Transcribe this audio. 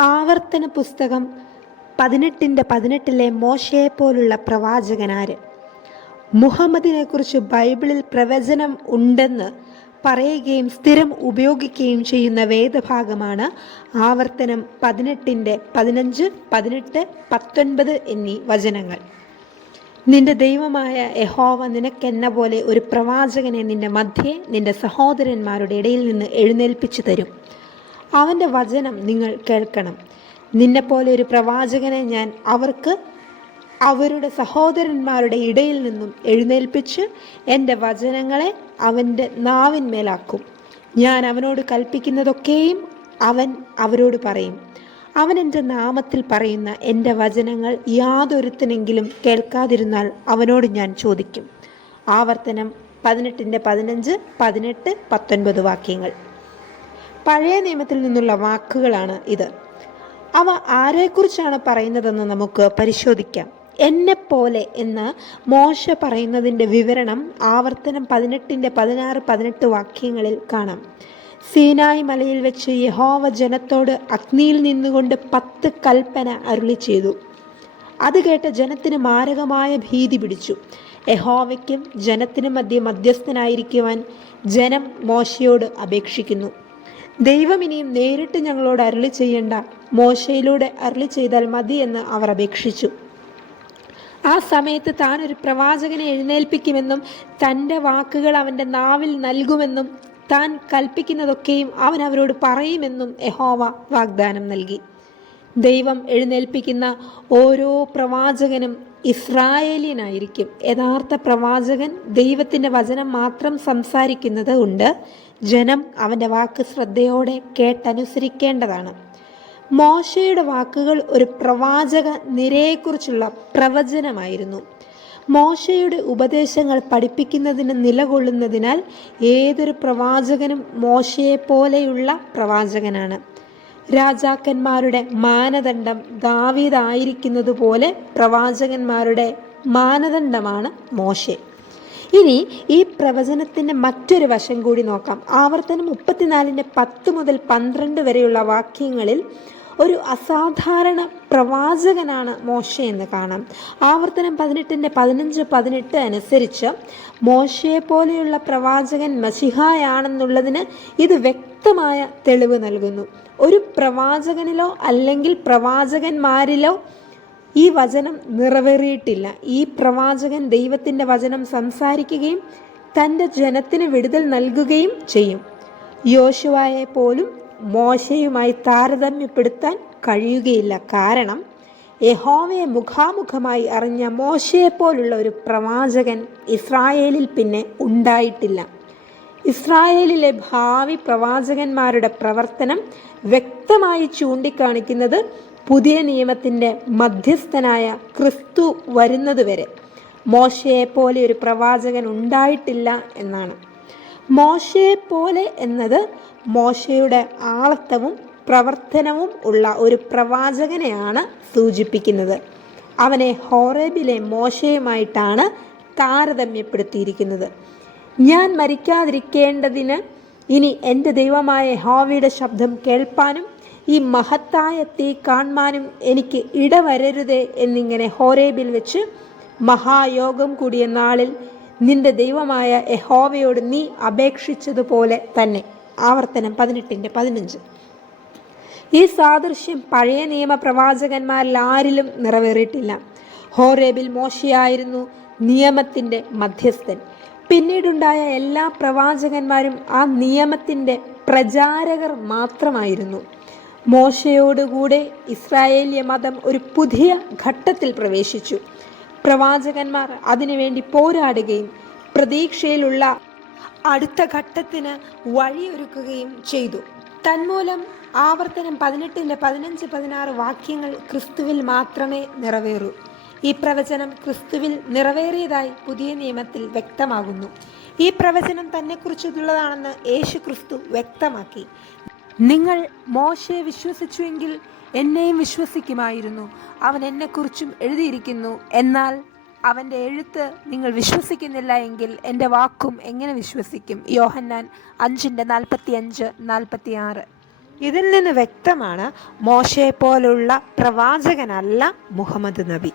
ആവർത്തന പുസ്തകം പതിനെട്ടിന്റെ പതിനെട്ടിലെ മോശയെ പോലുള്ള പ്രവാചകനാര്? മുഹമ്മദിനെ കുറിച്ച് ബൈബിളിൽ പ്രവചനം ഉണ്ടെന്ന് പറയുകയും സ്ഥിരം ഉപയോഗിക്കുകയും ചെയ്യുന്ന വേദഭാഗമാണ് ആവർത്തനം പതിനെട്ടിന്റെ പതിനഞ്ച് പതിനെട്ട് പത്തൊൻപത് എന്നീ വചനങ്ങൾ. നിന്റെ ദൈവമായ യഹോവ നിനക്കെന്ന പോലെ ഒരു പ്രവാചകനെ നിന്റെ മധ്യേ നിന്റെ സഹോദരന്മാരുടെ ഇടയിൽ നിന്ന് എഴുന്നേൽപ്പിച്ചു തരും. അവന്റെ വചനം നിങ്ങൾ കേൾക്കണം. നിന്നെപ്പോലെ ഒരു പ്രവാചകനെ ഞാൻ അവർക്ക് അവരുടെ സഹോദരന്മാരുടെ ഇടയിൽ നിന്നും എഴുന്നേൽപ്പിച്ച് എന്റെ വചനങ്ങളെ അവന്റെ നാവിന്മേലാക്കും. ഞാൻ അവനോട് കൽപ്പിക്കുന്നതൊക്കെയും അവൻ അവരോട് പറയും. അവൻ എന്റെ നാമത്തിൽ പറയുന്ന എന്റെ വചനങ്ങൾ യാതൊരുത്തനെങ്കിലും കേൾക്കാതിരുന്നാൽ അവനോട് ഞാൻ ചോദിക്കും. ആവർത്തനം പതിനെട്ടിന്റെ പതിനഞ്ച് പതിനെട്ട് പത്തൊൻപത് വാക്യങ്ങൾ. പഴയ നിയമത്തിൽ നിന്നുള്ള വാക്കുകളാണ് ഇത്. അവ ആരെക്കുറിച്ചാണ് പറയുന്നതെന്ന് നമുക്ക് പരിശോധിക്കാം. എന്നെപ്പോലെ എന്ന് മോശ പറയുന്നതിന്റെ വിവരണം ആവർത്തനം പതിനെട്ടിന്റെ പതിനാറ് പതിനെട്ട് വാക്യങ്ങളിൽ കാണാം. സീനായ് മലയിൽ വെച്ച് യഹോവ ജനത്തോട് അഗ്നിയിൽ നിന്നുകൊണ്ട് പത്ത് കൽപ്പന അരുളി ചെയ്തു. അത് കേട്ട ജനത്തിന് മാരകമായ ഭീതി പിടിച്ചു. യഹോവയ്ക്കും ജനത്തിനും മധ്യ മധ്യസ്ഥനായിരിക്കുവാൻ ജനം മോശയോട് അപേക്ഷിക്കുന്നു. ദൈവം ഇനിയും നേരിട്ട് ഞങ്ങളോട് അരളി ചെയ്യേണ്ട മോശയിലൂടെ അരളി ചെയ്താൽ മതി എന്ന് അവർ അപേക്ഷിച്ചു. ആ സമയത്ത് താൻ ഒരു പ്രവാചകനെ എഴുന്നേൽപ്പിക്കുമെന്നും തന്റെ വാക്കുകൾ അവന്റെ നാവിൽ നൽകുമെന്നും താൻ കൽപ്പിക്കുന്നതൊക്കെയും അവൻ അവരോട് പറയുമെന്നും യഹോവ വാഗ്ദാനം നൽകി. ദൈവം എഴുന്നേൽപ്പിക്കുന്ന ഓരോ പ്രവാചകനും ഇസ്രായേലിയനായിരിക്കും യഥാർത്ഥ പ്രവാചകൻ ദൈവത്തിന്റെ വചനം മാത്രം സംസാരിക്കുന്നത് കൊണ്ട് ജനം അവന്റെ വാക്ക് ശ്രദ്ധയോടെ കേട്ടനുസരിക്കേണ്ടതാണ്. മോശയുടെ വാക്കുകൾ ഒരു പ്രവാചക നിരയെക്കുറിച്ചുള്ള പ്രവചനമായിരുന്നു. മോശയുടെ ഉപദേശങ്ങൾ പഠിപ്പിക്കുന്നതിന് നിലകൊള്ളുന്നതിനാൽ ഏതൊരു പ്രവാചകനും മോശയെപ്പോലെയുള്ള പ്രവാചകനാണ്. രാജാക്കന്മാരുടെ മാനദണ്ഡം ദാവീദായിരിക്കുന്നത് പോലെ പ്രവാചകന്മാരുടെ മാനദണ്ഡമാണ് മോശെ. ഇനി ഈ പ്രവചനത്തിന്റെ മറ്റൊരു വശം കൂടി നോക്കാം. ആവർത്തനം മുപ്പത്തിനാലിന്റെ പത്ത് മുതൽ പന്ത്രണ്ട് വരെയുള്ള വാക്യങ്ങളിൽ ഒരു അസാധാരണ പ്രവാചകനാണ് മോശെ എന്ന് കാണാം. ആവർത്തനം പതിനെട്ടിന്റെ പതിനഞ്ച് പതിനെട്ട് അനുസരിച്ച് മോശയെ പോലെയുള്ള പ്രവാചകൻ മസിഹായാണെന്നുള്ളതിന് ഇത് വ്യക്തമായ തെളിവ് നൽകുന്നു. ഒരു പ്രവാചകനിലോ അല്ലെങ്കിൽ പ്രവാചകന്മാരിലോ ഈ വചനം നിറവേറിയിട്ടില്ല. ഈ പ്രവാചകൻ ദൈവത്തിന്റെ വചനം സംസാരിക്കുകയും തന്റെ ജനത്തിന് വിടുതൽ നൽകുകയും ചെയ്യും. യോശുവായെ പോലും മോശയുമായി താരതമ്യപ്പെടുത്താൻ കഴിയുകയില്ല. കാരണം യഹോവയെ മുഖാമുഖമായി അറിഞ്ഞ മോശയെപ്പോലുള്ള ഒരു പ്രവാചകൻ ഇസ്രായേലിൽ പിന്നെ ഉണ്ടായിട്ടില്ല. ഇസ്രായേലിലെ ഭാവി പ്രവാചകന്മാരുടെ പ്രവർത്തനം വ്യക്തമായി ചൂണ്ടിക്കാണിക്കുന്നത് പുതിയ നിയമത്തിന്റെ മധ്യസ്ഥനായ ക്രിസ്തു വരുന്നതുവരെ മോശയെ പോലെ ഒരു പ്രവാചകൻ ഉണ്ടായിട്ടില്ല എന്നാണ്. മോശയെ പോലെ എന്നത് മോശയുടെ ആളത്തവും പ്രവർത്തനവും ഉള്ള ഒരു പ്രവാചകനെയാണ് സൂചിപ്പിക്കുന്നത്. അവനെ ഹോറേബിലെ മോശയുമായിട്ടാണ് താരതമ്യപ്പെടുത്തിയിരിക്കുന്നത്. ഞാൻ മരിക്കാതിരിക്കേണ്ടതിന് ഇനി എന്റെ ദൈവമായ ഹാവിയുടെ ശബ്ദം കേൾപ്പാനും ഈ മഹത്തായ തീ കാണുവാനും എനിക്ക് ഇടവരരുതേ എന്നിങ്ങനെ ഹോരേബിൽ വെച്ച് മഹായോഗം കൂടിയ നാളിൽ നിന്റെ ദൈവമായ യഹോവയോട് നീ അപേക്ഷിച്ചതുപോലെ തന്നെ. ആവർത്തനം പതിനെട്ടിന്റെ പതിനഞ്ച്. ഈ സാദൃശ്യം പഴയ നിയമ പ്രവാചകന്മാരിൽ ആരിലും നിറവേറിയിട്ടില്ല. ഹോറേബിൽ മോശയായിരുന്നു നിയമത്തിന്റെ മധ്യസ്ഥൻ. പിന്നീടുണ്ടായ എല്ലാ പ്രവാചകന്മാരും ആ നിയമത്തിന്റെ പ്രചാരകർ മാത്രമായിരുന്നു. മോശയോടുകൂടെ ഇസ്രായേലിയ മതം ഒരു പുതിയ ഘട്ടത്തിൽ പ്രവേശിച്ചു. പ്രവാചകന്മാർ അതിനുവേണ്ടി പോരാടുകയും പ്രതീക്ഷയിലുള്ള അടുത്ത ഘട്ടത്തിന് വഴിയൊരുക്കുകയും ചെയ്തു. തന്മൂലം ആവർത്തനം പതിനെട്ടിന്റെ പതിനഞ്ച് പതിനാറ് വാക്യങ്ങൾ ക്രിസ്തുവിൽ മാത്രമേ നിറവേറൂ. ഈ പ്രവചനം ക്രിസ്തുവിൽ നിറവേറിയതായി പുതിയ നിയമത്തിൽ വ്യക്തമാകുന്നു. ഈ പ്രവചനം തന്നെക്കുറിച്ചുള്ളതാണെന്ന് യേശു ക്രിസ്തു വ്യക്തമാക്കി. നിങ്ങൾ മോശയെ വിശ്വസിച്ചുവെങ്കിൽ എന്നെയും വിശ്വസിക്കുമായിരുന്നു. അവൻ എന്നെക്കുറിച്ചും എഴുതിയിരിക്കുന്നു. എന്നാൽ അവന്റെ എഴുത്ത് നിങ്ങൾ വിശ്വസിക്കുന്നില്ല എങ്കിൽ എന്റെ വാക്കും എങ്ങനെ വിശ്വസിക്കും? യോഹന്നാൻ അഞ്ചിന്റെ നാൽപ്പത്തി അഞ്ച് നാൽപ്പത്തി ആറ് ഇതിൽ നിന്ന് വ്യക്തമാണ് മോശയെപ്പോലുള്ള പ്രവാചകനല്ല മുഹമ്മദ് നബി.